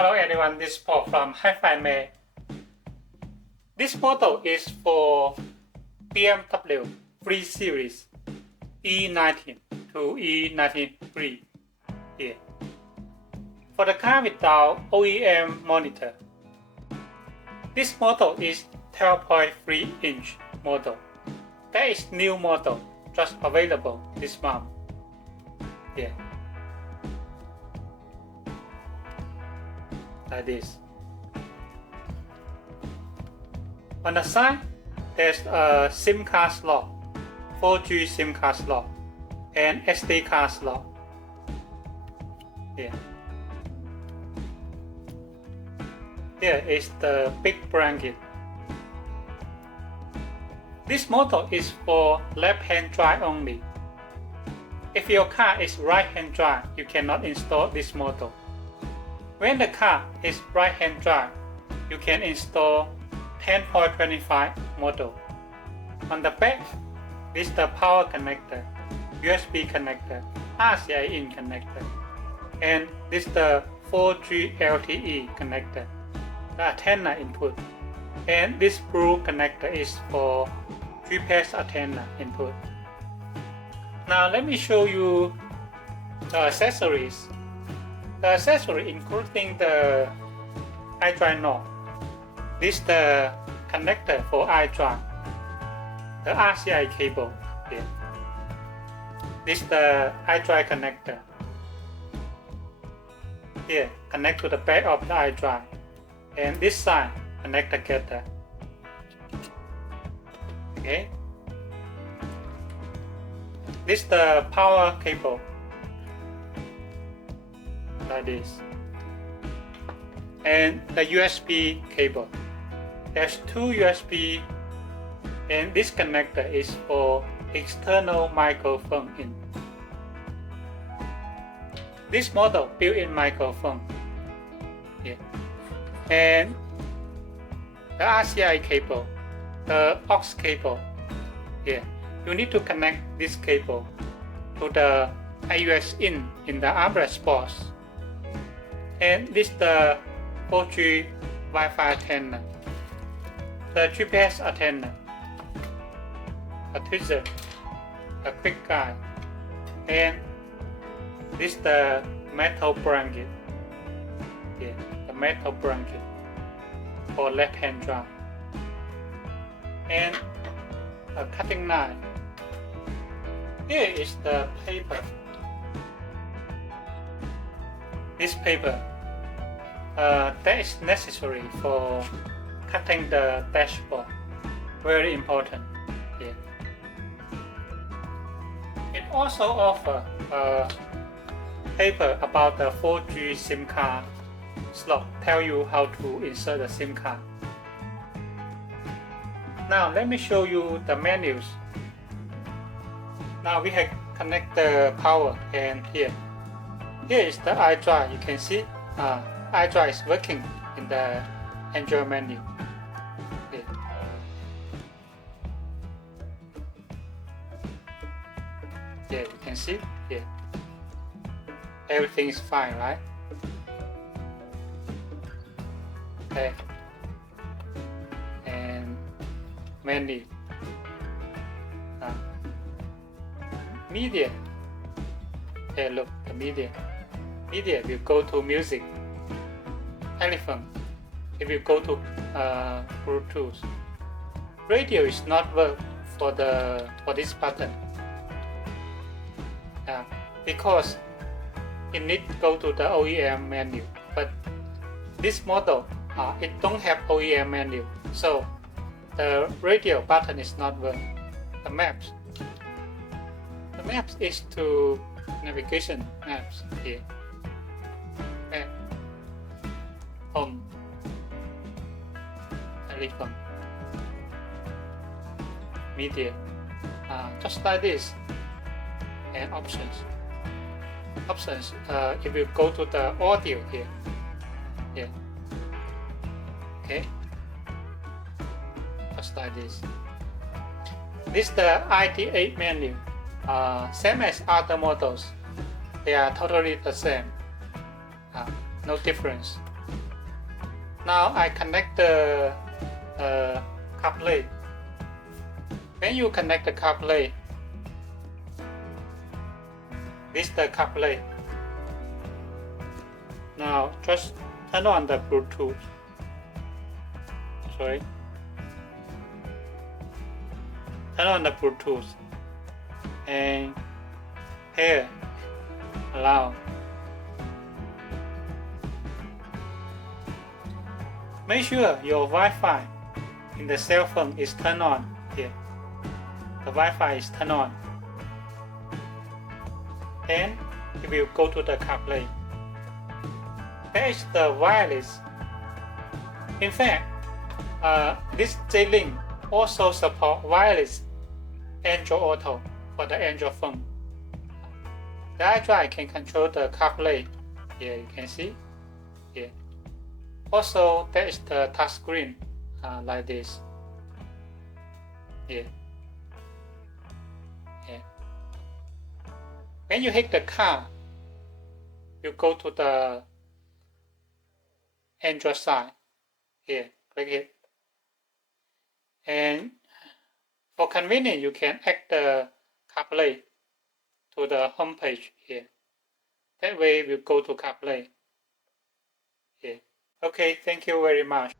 Hello everyone, this is Paul from Hifimax. This model is for BMW 3 Series E90 to E93 here. For the car without OEM monitor, this model is 12.3-inch model. That is new model, just available this month. Here. Like this. On the side, there's a SIM card slot, 4G SIM card slot, and SD card slot. Here. Here is the big blanket. This model is for left-hand drive only. If your car is right-hand drive, you cannot install this model. When the car is right-hand drive, you can install 10.25 model. On the back, this is the power connector, USB connector, RCA in connector, and this is the 4G LTE connector, the antenna input. And this blue connector is for GPS antenna input. Now let me show you the accessories. The accessory including the iDrive knob. This is the connector for iDrive. The RCA cable here. This is the iDrive connector. Here, connect to the back of the iDrive. And this side, connect together. Okay. This is the power cable. Like this. And the USB cable. There's two USB, and this connector is for external microphone in. This model built-in microphone. Yeah. And the RCA cable, the aux cable. Yeah. You need to connect this cable to the AUX in the armrest box. And this is the 4G Wi-Fi antenna, the GPS antenna, a tweezer, a quick guide, and this is the metal blanket. Yeah, the metal blanket for left-hand drive, and a cutting knife. Here is the paper. This paper that is necessary for cutting the dashboard. Very important here. It also offers a paper about the 4G SIM card slot. Tell you how to insert the SIM card. Now let me show you the menus. Now we have connect the power, and here is the iDrive. You can see iDrive is working in the Android menu. Here. Yeah, you can see here. Everything is fine, right? Okay. And menu. Media. Here, look, the media. Media will go to music. Telephone, it will go to Bluetooth. Radio is not work for this button. Because it need to go to the OEM menu. But this model, it don't have OEM menu, so the radio button is not work. The maps. The maps is to navigation maps here. Map. Home. Telephone. Media. Just like this. And options. Options. It will go to the audio here. Yeah. Okay. Just like this. This is the ID8 menu. Same as other models. They are totally the same. No difference. Now I connect the CarPlay. When you connect the CarPlay, this is the CarPlay. Now just turn on the Bluetooth. Sorry. Turn on the Bluetooth and here allow. Make sure your Wi-Fi in the cell phone is turned on here. The Wi-Fi is turned on. Then it will go to the CarPlay. There is the wireless. In fact, this J-Link also supports wireless Android Auto for the Android phone. The iDrive can control the CarPlay. Here you can see. Here. Also, there is the touch screen like this. Here. Here. When you hit the car, you go to the Android side. Here, click it. And for convenience, you can add the CarPlay to the home page here. That way we'll go to CarPlay here. Okay, thank you very much.